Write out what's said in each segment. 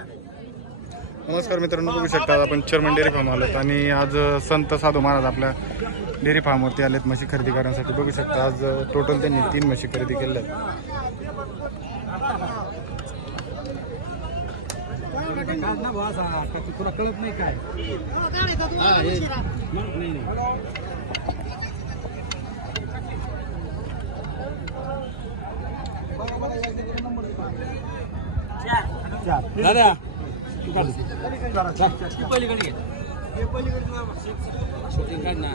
नमस्कार मित्रांनो बघू शकता आपण चर्मन डेअरी फार्म आलोत आणि आज संत साधू महाराज आपल्या डेअरी फार्मवरती आलेत म्हशी खरेदी करण्यासाठी. बघू शकता आज टोटल त्यांनी तीन म्हशी खरेदी केल्या आहेत तुला कळत नाही काय हा, हे. मग नाही नाही दादा तू काढ. जा. शूटिंग काढ ना.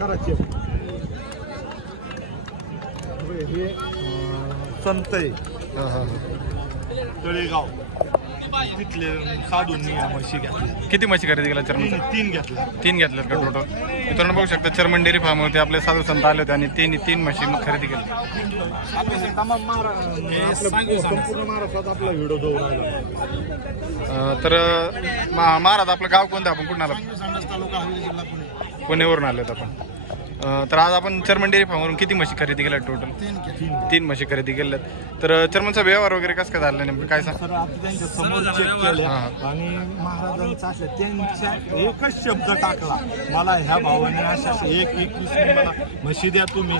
कराचे हे अं, संत आहे हे हा, हा. तळेगाव. तिथले साधूंनी या म्हशी घ्या किती म्हशी खरेदी केल्या चर्मन? तीन तीन घेतल्या. तीन घेतल्यात का टोटल मित्रांनो बघू शकता चर्मन डेअरी फार्मवरती आपले साधू संत आले होते आणि त्यांनी तीन म्हशी मग खरेदी आपल्या तमाम संपूर्ण महाराष्ट्रात आपला व्हिडिओ अं, तर मा- महाराज आपलं गाव कोणतं आपण कुठून आलं तालुका हवेली जिल्हा पुणे. पुण्यावरून आलेत आपण. अं, तर आज आपण चर्मन डेअरी फार्मवरून किती म्हशी खरेदी केल्या टोटल तीन म्हशी खरेदी केल्यात. तर चर्मनचा व्यवहार वगैरे कसं काय झालं नेमकं? काय सांग? त्यांच्यासमोर चेक केलं. आणि महाराजांचा असं त्यांच्या एकच शब्द टाकला. मला ह्या भावाने अशा अशा एक एकवीस मला म्हशी द्या तुम्ही.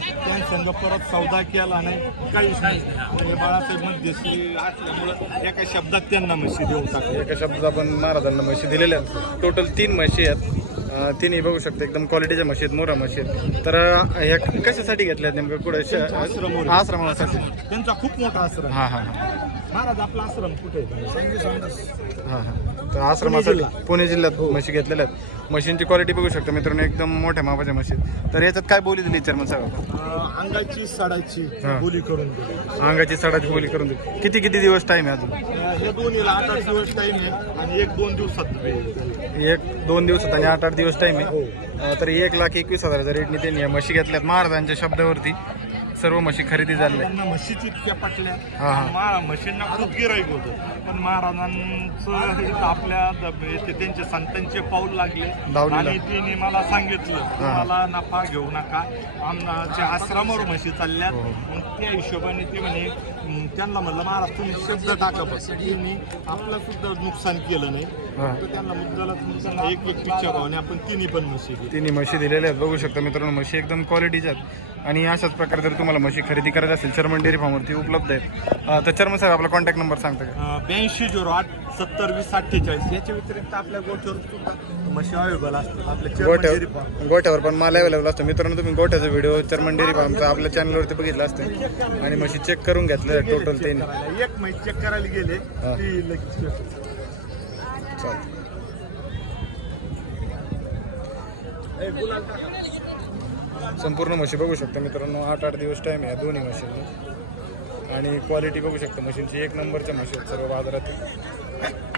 परत सौदा केला नाही काहीच नाही. म्हणजे बाळासाहेब असल्यामुळं एका शब्दात त्यांना म्हशी देऊन टाकले एका शब्दात आपण महाराजांना म्हशी दिलेल्या आहेत. टोटल तीन म्हशी आहेत. तिन्ही बघू शकता एकदम क्वालिटीच्या म्हशी आहेत मोरा म्हशी आहेत तर ह्या कशासाठी घेतल्या नेमकं. कुठे आश्रमासाठी. त्यांचा खूप मोठा आश्रम. हां हां हां. महाराज आपला आश्रम कुठे आहे? हां हां. तर आश्रमासाठी पुणे जिल्ह्यात म्हशी घेतलेल्या आहेत. म्हशींची क्वालिटी बघू शकता मित्रांनो एकदम मोठ्या मापाच्या म्हशी आहेत. तर याच्यात काय बोली दिली चर्मन साहेब अंगाची साडाची हा. बोली करून दिली अंगाची सडाची बोली करून दिली किती किती दिवस टाईम आहे अजून? हे दोन्हीला आठ आठ दिवस टाइम आहे आणि एक दोन दिवसात वेळ. एक दोन दिवसात आणि आठ आठ दिवस टाईम आहे. अं, तर एक लाख एकवीस हजाराच्या रेटने त्यांनी या म्हशी घेतल्यात महाराजांच्या शब्दावरती. सर्व म्हशी खरेदी झाल्या त्यांना म्हशीच इतक्या पटल्या. हा, हा. मा- म्हशींना खूप गिराईक होतं. पण महाराजांचं इथं आपल्या द- इथे त्यांचे संतांचे पाऊल लागले. लावलेलं. आणि त्यांनी मला सांगितलं तुम्हाला नफा घेऊ नका. आमच्या आश्रमावर म्हशी चालल्यात. हो. मग त्या हिशोबाने ते म्हणे "हं, त्यांना म्हणलं महाराज तुम्ही शब्द टाका बस त्यांनी आपलं सुद्धा नुकसान केलं नाही. हा. तर त्यांना मुद्दाला त्यांना एक एक विचारावं आणि आपण तिन्ही पण म्हशी. तिन्ही म्हशी दिलेल्या आहेत. बघू शकता मित्रांनो म्हशी एकदम क्वालिटीच्या आहेत. आणि अशाच प्रकारे जर तुम्हाला म्हशी खरेदी करायची असेल चर्मन डेअरी फार्मवरती उपलब्ध आहेत अं, तर चर्मन साहेब आपला कॉन्टॅक्ट नंबर सांगता का ब्याऐंशी झिरो आठ सत्तर वीस अठ्ठेचाळीस याच्या व्यतिरिक्त आपल्या गोठ्यावर सुद्धा म्हशी अवेलेबल असतात आपल्या चर्मन डेअरी फार्म. गोट्यावर गोट्यावर पण माल अवेलेबल असतो मित्रांनो तुम्ही गोट्याचा व्हिडिओ चर्मन डेअरी फार्मचा आपल्या चॅनलवरती बघितला असतं आणि म्हशी चेक करून घेतलं टोटल तीन करायला. एक म्हैस चेक करायला गेले हा. ती लगेच भेटते. चालतं संपूर्ण म्हशी बघू शकता मित्रांनो आठ आठ दिवस टाईम आहे या दोन्ही म्हशींना. आणि क्वालिटी बघू शकता मशीनची. एक नंबरच्या मशीन सर्व बाजारात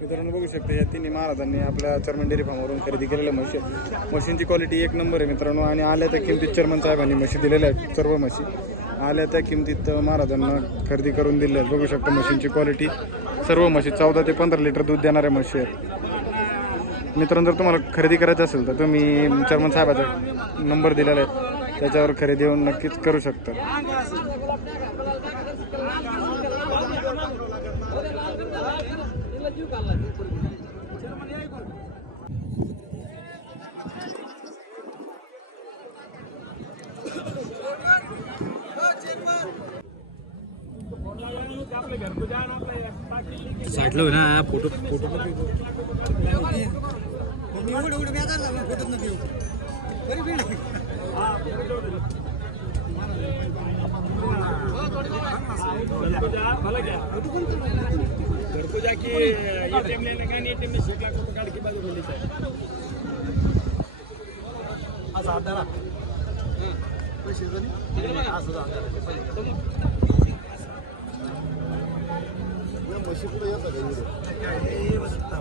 मित्रांनो बघू शकता या तिन्ही महाराजांनी आपल्या चर्मन डेअरी फार्मवरून खरेदी केलेल्या म्हशी मशीनची क्वालिटी एक नंबर आहे मित्रांनो आणि आल्या त्या किमतीत चर्मन साहेबांनी म्हशी दिलेल्या आहेत सर्व म्हशी. आल्या त्या किमतीत महाराजांना खरेदी करून दिलेल्या आहेत. बघू शकता म्हशींची क्वालिटी सर्व म्हशी चौदा ते पंधरा लिटर दूध देणाऱ्या म्हशी आहेत. मित्रांनो जर तुम्हाला खरेदी करायचं असेल तर तुम्ही चर्मन साहेबाचा नंबर दिलेला आहे. त्याच्यावर खरेदी येऊन नक्कीच करू शकता. होय ना फोटो फोटो घरपोचा की एटीएम लेने का नहीं एटीएम में छह लाख रुपए काट के बाद मिली जाए म्हशी पुढे येतं